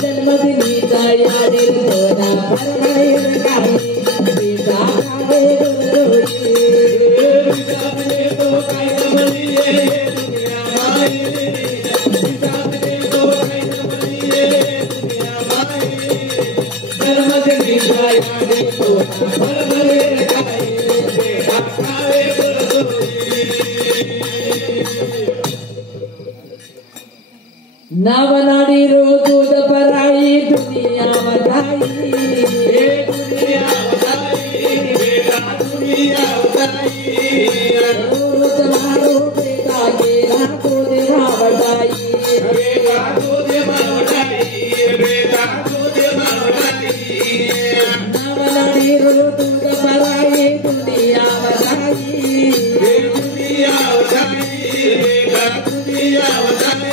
जन्मदिनीचा याडी दोना फरमाईर काही बेटा खावे गुरगुरी विसावले तो काय म्हणिये दुनिया माई विसावले तो काय म्हणिये दुनिया माई जन्मदिनीचा याडी दोना फरमाईर काही बेटा खावे गुरगुरी नावनाडी रो दूध पराई दुनिया वधाई दुनिया वधाई बेटा दुनिया वधाई रोज मारो बेटा गेला तो देवा वधाई बेटा तो देवा वधाई बेटा तो देवा वधाई नावनाडी रो दूध पराई दुनिया वधाई दुनिया वधाई बेटा दुनिया वधाई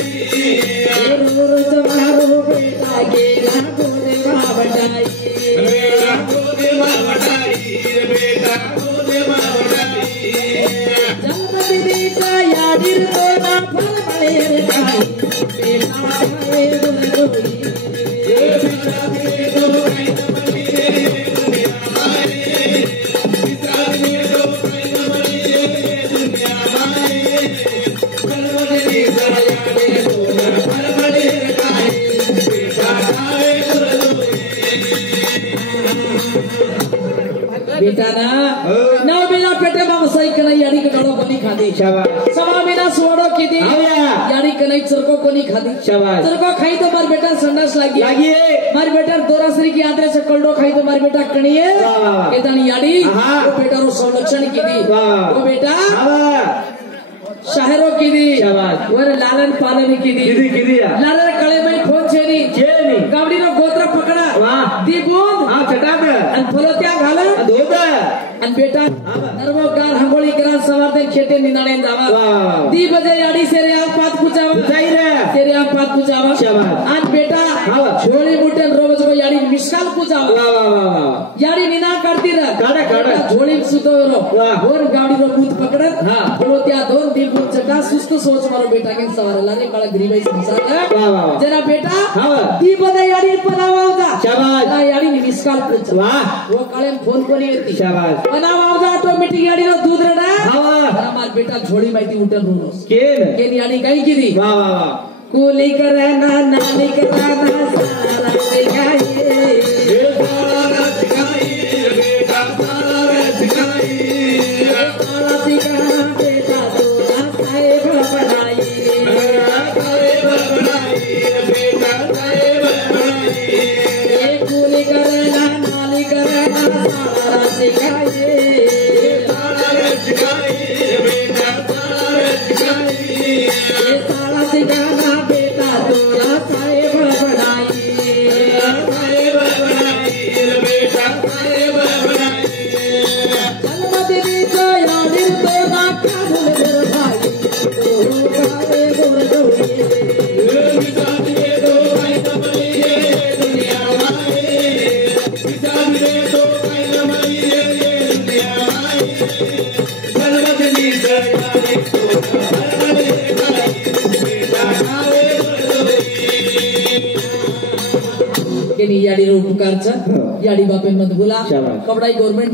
रोज मारो बेटा गेला तो देवा वधाई बेटा तो देवा वधाई बेटा तो देवा वधाई जन्मदिनीचा याडीर दोना फरमाईर काही बेटा खावे गुरगुरी विसावले तो काय म्हणिये दुनिया माई विसावले तो काय म्हणिये दुनिया माई जन्मदिनीचा याडीर दोना फरमाईर काही बेटा खावे गुरगुरी बेटा ना नाव बिना पेटे मांग सही कनाई याडी के डोळो कोणी खादी शाबाश सवा बिना सोडो किदी याडी कनाई चरको कोणी खादी शाबाश चरको खाई तो मार बेटा संडास लागिए मार बेटा दोरासरी की आदरे से कलडो खाई तो मार बेटा कणिए केतानी याडी वो बेटा रो संरक्षण किदी वो बेटा शहरों किदी शाबाश वर लालन पालन किदी लालन कळे में फोन छेनी गावडी रो गोत्र पकडा वाह दी बूंद चटाक अन फलोत्या घाल धोद अन बेटा नर्मोगार हंगोळी करा सवारते खेते निनाणे जावा दी बजे याडी से रे आप पात पुचावा जाई रे तेरे आप पात पुचावा शाबाश अन बेटा झोळी मुठन रोज को याडी मिस्काल पुचावा वाह याडी निना करती रे काडा झोळी सुतो रो और गावडी रो बूंद पकड़ फलोत्या दोन दी बूंद चटा सुस्त सोच मारो बेटा के सवारला रे काळा गरीबाई संसार जरा बेटा दी बजे याडी पनावावजा शाबाश याडी मिस्काल पुच वाह वो काळे फोन कोणी येती शाबाश पनावावजा ऑटोमॅटिक याडी रो दूध रेडा हमार बेटा झोळी माहिती उठन रोस केन याडी काही किदी वाह वाह कुली करना नानी करना सारा सिखाइए सारा सिखाइए बेटा सारा सिखाइए सारा सिखा बेटा तोरा साहेब बनाइए साहेब बनाइए बेटा साहेब बनाइए कुली करना नानी करना सारा सिखाइए सारा सिखाइए बेटा सारा सिखाइए सारा सिखाना बेटा तोरा साहेब बनाइए साहेब बनाइए बेटा साहेब बनाइए जन्मदिनीचा याडीर दोना काढून बर भाई तो खावे गुरगुरी विसावले तो काय म्हणिये दुनिया माई विसावले तो काय म्हणिये दुनिया माई जन्मदिनीचा याडीर दोना फरमाईर काही बेटा खावे गुरगुरी केनी याडी उपकारचा याडी बापेन मत बोला कबडाई गवर्नमेंट